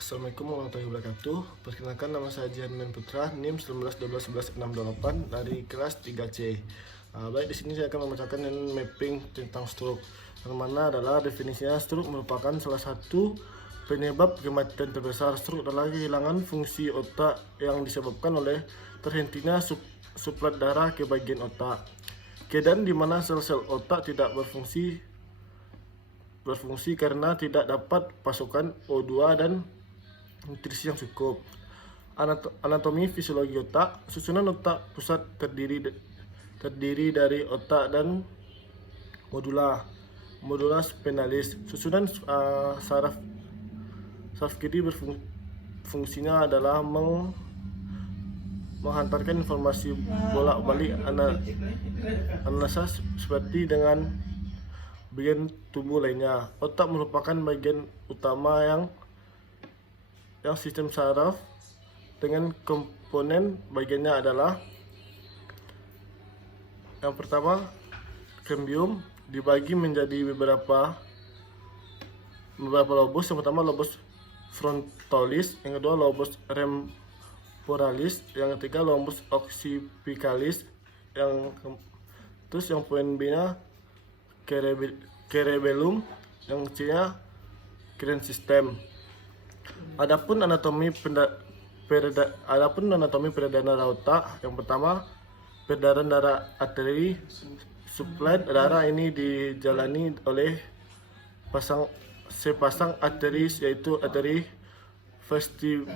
Assalamualaikum warahmatullahi wabarakatuh. Perkenalkan, nama saya Jihan Putra, NIM 19121168 dari kelas 3C. Baik, di sini saya akan membacakan mapping tentang stroke. Yang mana adalah definisinya, stroke merupakan salah satu penyebab kematian terbesar. Stroke adalah kehilangan fungsi otak yang disebabkan oleh terhentinya suplai darah ke bagian otak. Keadaan di mana sel-sel otak tidak berfungsi karena tidak dapat pasokan O2 dan nutrisi yang cukup. Anatomi fisiologi otak. Susunan otak pusat terdiri dari otak dan modula spinalis. Susunan saraf kiri fungsinya adalah menghantarkan informasi bolak-balik analisa seperti dengan bagian tubuh lainnya. Otak merupakan bagian utama yang sistem saraf dengan komponen bagiannya adalah: yang pertama, kranium dibagi menjadi beberapa lobus. Yang pertama lobus frontalis, yang kedua lobus temporalis, yang ketiga lobus occipitalis, terus yang poin B-nya cerebellum, yang C-nya cranial system. Adapun anatomi peredaran otak. Yang pertama, peredaran darah arteri. Suplai darah ini dijalani oleh sepasang arteri, yaitu arteri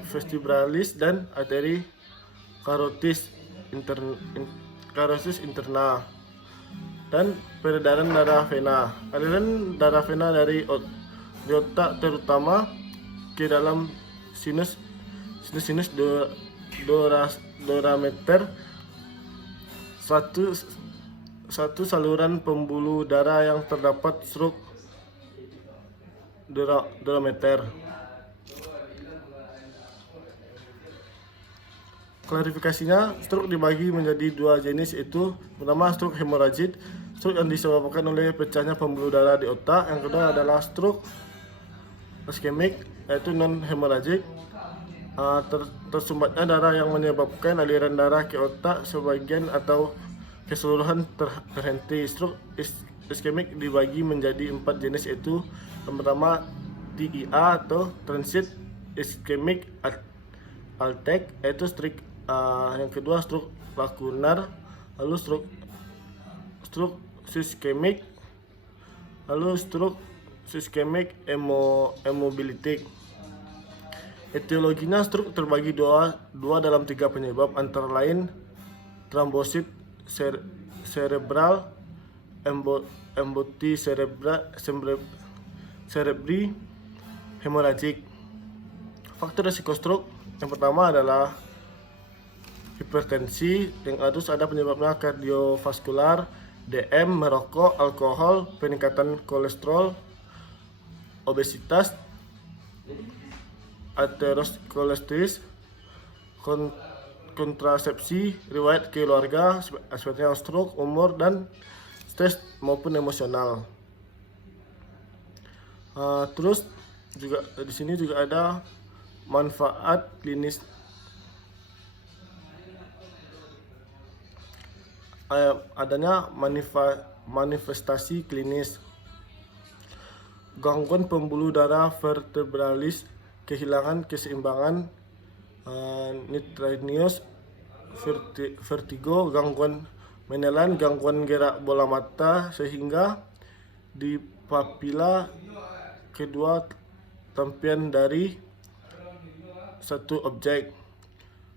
vestibralis dan arteri carotis interna. Dan peredaran darah vena. Aliran darah vena dari otak terutama ke dalam sinus dorameter, satu saluran pembuluh darah yang terdapat stroke dorameter. Klarifikasinya, stroke dibagi menjadi dua jenis, yaitu pertama stroke hemoragik, stroke yang disebabkan oleh pecahnya pembuluh darah di otak. Yang kedua adalah stroke iskemik, yaitu non hemoragik, tersumbatnya darah yang menyebabkan aliran darah ke otak sebagian atau keseluruhan terhenti. Stroke iskemik dibagi menjadi 4 jenis, yaitu yang pertama TIA atau transit ischemic attack, yaitu stroke. Yang kedua stroke lakunar, lalu stroke ischemic, lalu stroke ischemic hemobilitik. Etiologinya, stroke terbagi dua dalam 3 penyebab, antara lain trombosit cerebral, emboli cerebri, hemoragik. Faktor risiko stroke yang pertama adalah hipertensi, yang harus ada penyebabnya kardiovaskular, DM, merokok, alkohol, peningkatan kolesterol, obesitas, aterosklerosis, kontrasepsi, riwayat keluarga seperti stroke, umur, dan stres maupun emosional. Terus juga di sini juga ada manfaat klinis. Adanya manifestasi klinis: gangguan pembuluh darah vertebralis, kehilangan keseimbangan, nitrinus, vertigo, gangguan menelan, gangguan gerak bola mata, sehingga di papila kedua tampilan dari satu objek.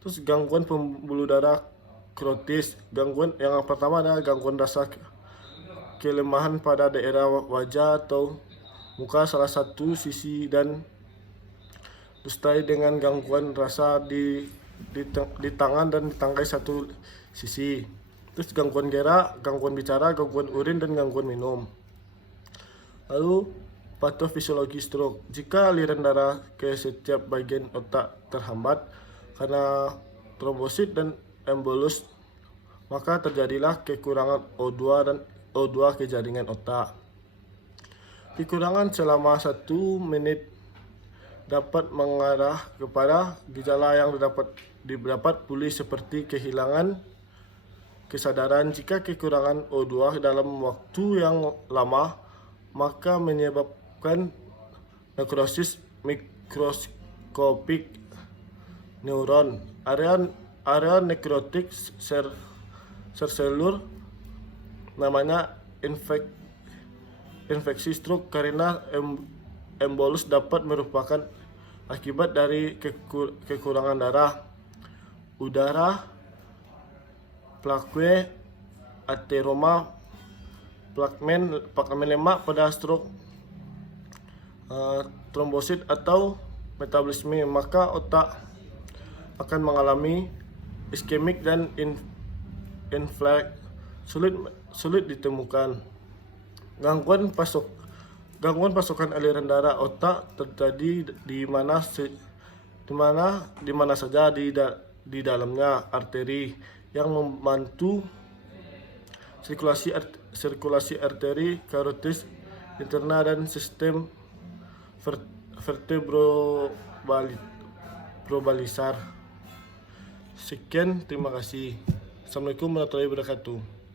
Terus gangguan pembuluh darah krotis. Gangguan yang pertama adalah gangguan rasa kelemahan pada daerah wajah atau muka salah satu sisi, dan disertai dengan gangguan rasa di tangan dan di tangkai satu sisi. Terus gangguan gerak, gangguan bicara, gangguan urin, dan gangguan minum. Lalu patofisiologi stroke. Jika aliran darah ke setiap bagian otak terhambat karena trombosit dan embolus, maka terjadilah kekurangan O2 ke jaringan otak. Kekurangan selama 1 menit dapat mengarah kepada gejala yang didapat pulih seperti kehilangan kesadaran. Jika kekurangan O2 dalam waktu yang lama, maka menyebabkan nekrosis mikroskopik neuron. Area nekrotik serselur namanya infeksi stroke karena embolus dapat merupakan akibat dari kekurangan darah, udara, plaque, ateroma, plakmen lemak pada stroke, trombosit atau metabolisme, maka otak akan mengalami iskemik dan inflek sulit ditemukan. Gangguan pasokan aliran darah otak terjadi di mana saja di dalamnya. Arteri yang membantu sirkulasi arteri karotis interna dan sistem vertebrobalisar. Sekian, terima kasih. Assalamualaikum warahmatullahi wabarakatuh.